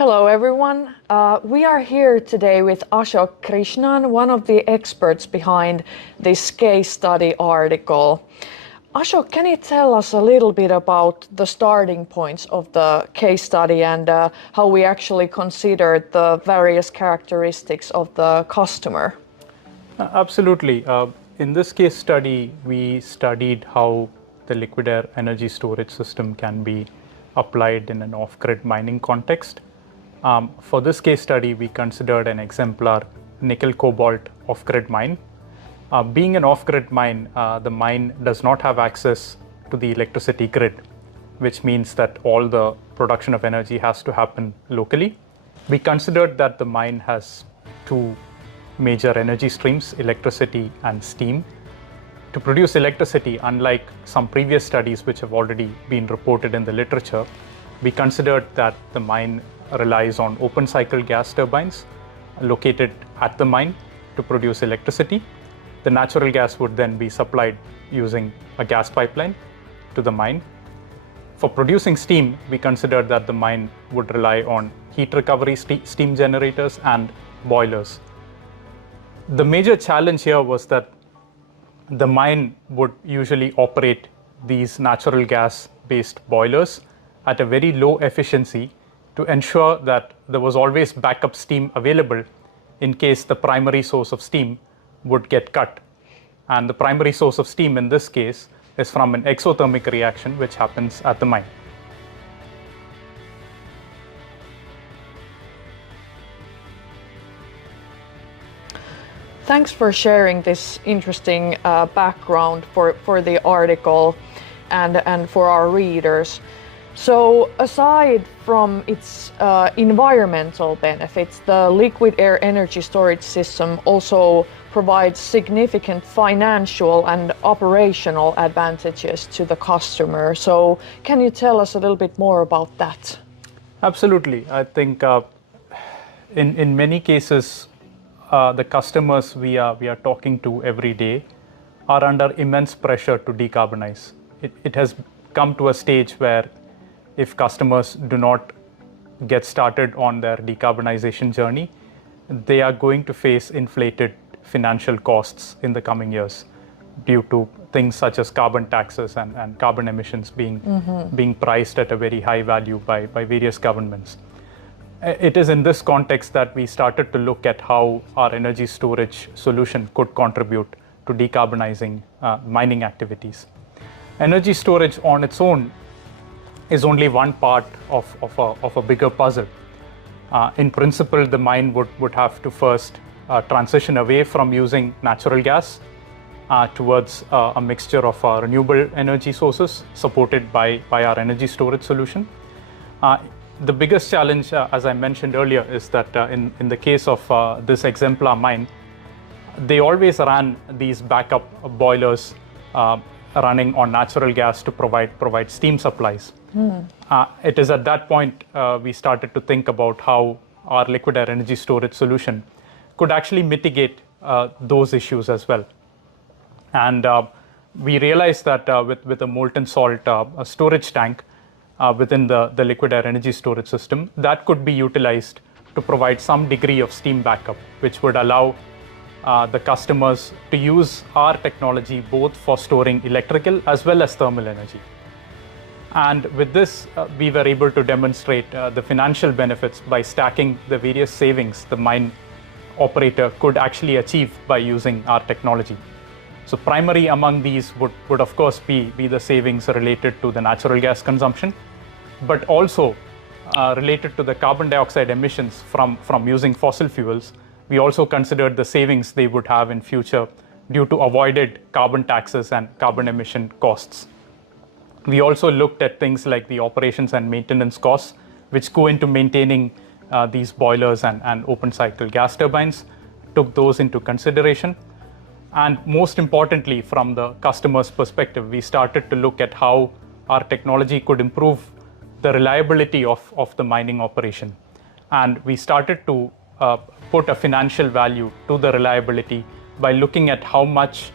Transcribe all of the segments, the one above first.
Hello everyone. We are here today with Ashok Krishnan, one of the experts behind this case study article. Ashok, can you tell us a little bit about the starting points of the case study and how we actually considered the various characteristics of the customer? Absolutely. In this case study, we studied how the liquid air energy storage system can be applied in an off-grid mining context. For this case study, we considered an exemplar nickel cobalt off-grid mine. Being an off-grid mine, the mine does not have access to the electricity grid, which means that all the production of energy has to happen locally. We considered that the mine has two major energy streams, electricity and steam. To produce electricity, unlike some previous studies which have already been reported in the literature, we considered that the mine relies on open cycle gas turbines located at the mine to produce electricity. The natural gas would then be supplied using a gas pipeline to the mine. For producing steam, we considered that the mine would rely on heat recovery steam generators and boilers. The major challenge here was that the mine would usually operate these natural gas based boilers at a very low efficiency to ensure that there was always backup steam available in case the primary source of steam would get cut. And the primary source of steam in this case is from an exothermic reaction which happens at the mine. Thanks for sharing this interesting background for the article and for our readers. So aside from its environmental benefits, the liquid air energy storage system also provides significant financial and operational advantages to the customer. So can you tell us a little bit more about that? Absolutely. I think in many cases, the customers we are talking to every day are under immense pressure to decarbonize. It has come to a stage where if customers do not get started on their decarbonization journey, they are going to face inflated financial costs in the coming years due to things such as carbon taxes and carbon emissions being priced at a very high value by various governments. It is in this context that we started to look at how our energy storage solution could contribute to decarbonizing mining activities. Energy storage on its own is only one part of a bigger puzzle. In principle, the mine would have to first transition away from using natural gas towards a mixture of renewable energy sources supported by our energy storage solution. The biggest challenge, as I mentioned earlier, is that in the case of this exemplar mine, they always ran these backup boilers running on natural gas to provide steam supplies. It is at that point we started to think about how our liquid air energy storage solution could actually mitigate those issues as well. And we realized that with a molten salt storage tank within the liquid air energy storage system, that could be utilized to provide some degree of steam backup, which would allow the customers to use our technology both for storing electrical as well as thermal energy. And with this, we were able to demonstrate the financial benefits by stacking the various savings the mine operator could actually achieve by using our technology. So primary among these would of course be the savings related to the natural gas consumption, but also related to the carbon dioxide emissions from using fossil fuels. We also considered the savings they would have in future due to avoided carbon taxes and carbon emission costs. We also looked at things like the operations and maintenance costs, which go into maintaining these boilers and open cycle gas turbines, took those into consideration. And most importantly, from the customer's perspective, we started to look at how our technology could improve the reliability of the mining operation. And we started to put a financial value to the reliability by looking at how much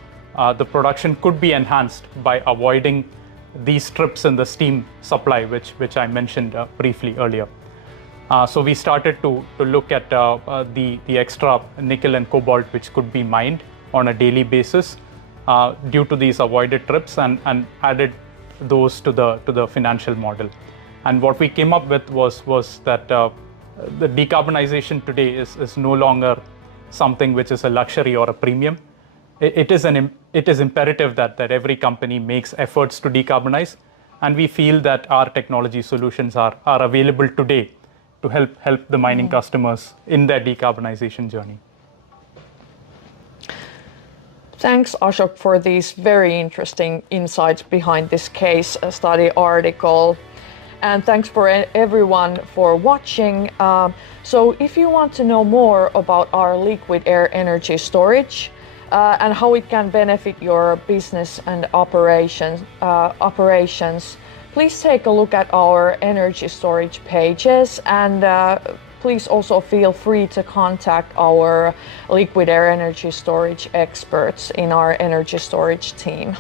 the production could be enhanced by avoiding these trips in the steam supply, which I mentioned briefly earlier. So we started to look at the extra nickel and cobalt which could be mined on a daily basis due to these avoided trips, and added those to the financial model. And what we came up with was that the decarbonization today is no longer something which is a luxury or a premium. It is imperative that every company makes efforts to decarbonize, and we feel that our technology solutions are available today to help the mining customers in their decarbonization journey. Thanks, Ashok, for these very interesting insights behind this case study article. And thanks for everyone for watching. So if you want to know more about our liquid air energy storage and how it can benefit your business and operations, please take a look at our energy storage pages, and please also feel free to contact our liquid air energy storage experts in our energy storage team.